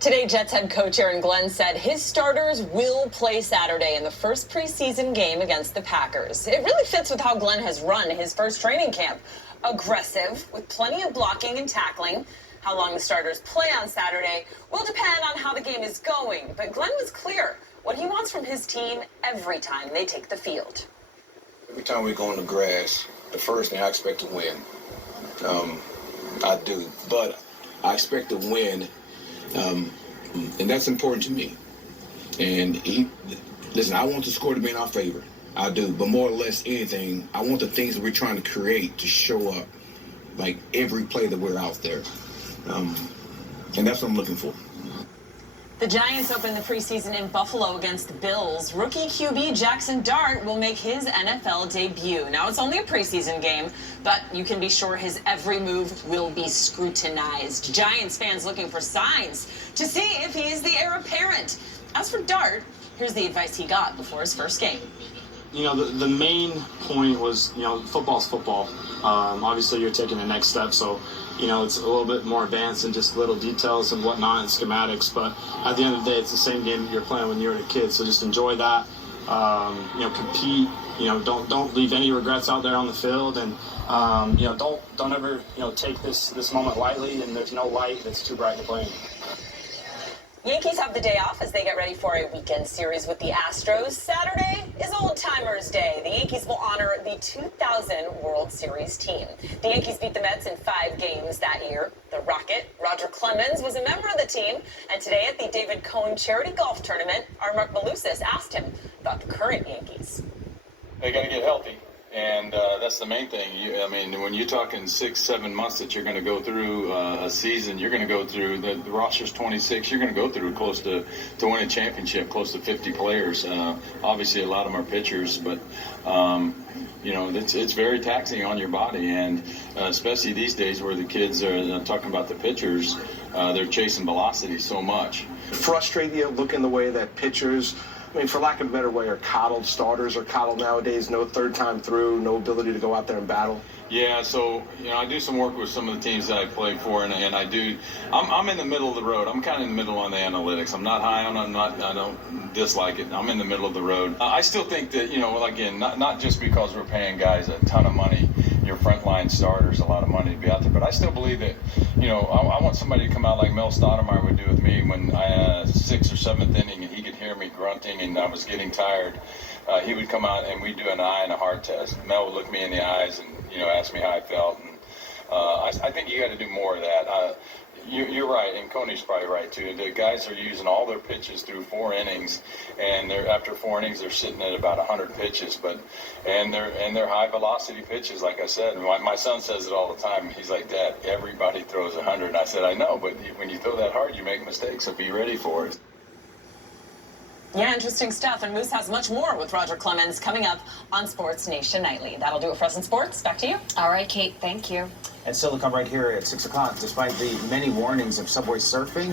Today, Jets head coach Aaron Glenn said his starters will play Saturday in the first preseason game against the Packers. It really fits with how Glenn has run his first training camp. Aggressive, with plenty of blocking and tackling. How long the starters play on Saturday will depend on how the game is going. But Glenn was clear what he wants from his team every time they take the field. Every time we go on the grass, the first thing I expect to win. I do, but I expect to win. And that's important to me. And listen, I want the score to be in our favor. I do. But more or less anything, I want the things that we're trying to create to show up, like every play that we're out there. And that's what I'm looking for. The Giants open the preseason in Buffalo against the Bills. Rookie QB Jackson Dart will make his NFL debut. Now, it's only a preseason game, but you can be sure his every move will be scrutinized. Giants fans looking for signs to see if he is the heir apparent. As for Dart, here's the advice he got before his first game. You know, the main point was, football's football. Obviously, you're taking the next step, so, it's a little bit more advanced and just little details and whatnot and schematics. But at the end of the day, it's the same game that you're playing when you're a kid. So just enjoy that. Compete. Don't leave any regrets out there on the field, and don't ever take this moment lightly. And there's no light that's too bright to play in. Yankees have the day off as they get ready for a weekend series with the Astros. Saturday is Old Timers Day. The Yankees will honor the 2000 World Series team. The Yankees beat the Mets in 5 games that year. The Rocket, Roger Clemens, was a member of the team. And today at the David Cohn Charity Golf Tournament, our Mark Malusis asked him about the current Yankees. They got to get healthy. And that's the main thing. When you're talking 6-7 months that you're going to go through a season, you're going to go through, the roster's 26, you're going to go through close to win a championship, close to 50 players. Obviously, a lot of them are pitchers, but, it's very taxing on your body. And especially these days where the kids are talking about the pitchers, they're chasing velocity so much. Frustrate you looking the way that pitchers, for lack of a better way, are coddled. Starters are coddled nowadays. No third time through, no ability to go out there and battle. Yeah, so I do some work with some of the teams that I play for, and I'm in the middle of the road. I'm kind of in the middle on the analytics. I'm not high on. I don't dislike it. I'm in the middle of the road. I still think that again, not just because we're paying guys a ton of money, your frontline starters a lot of money to be out there, but I still believe that I want somebody to come out like Mel Stoudemire would do with me when I 6th or 7th inning and he could hear me grunting and I was getting tired. He would come out and we'd do an eye and a heart test. Mel would look me in the eyes and ask me how I felt. And I think you got to do more of that. You're right, and Coney's probably right too. The guys are using all their pitches through 4 innings, and after 4 innings they're sitting at about 100 pitches. And they're high velocity pitches, like I said. My son says it all the time. He's like, Dad, everybody throws 100. And I said, I know, but when you throw that hard, you make mistakes. So be ready for it. Yeah, interesting stuff. And Moose has much more with Roger Clemens coming up on Sports Nation Nightly. That'll do it for us in sports. Back to you. All right, Kate. Thank you. And still to come right here at 6 o'clock. Despite the many warnings of subway surfing,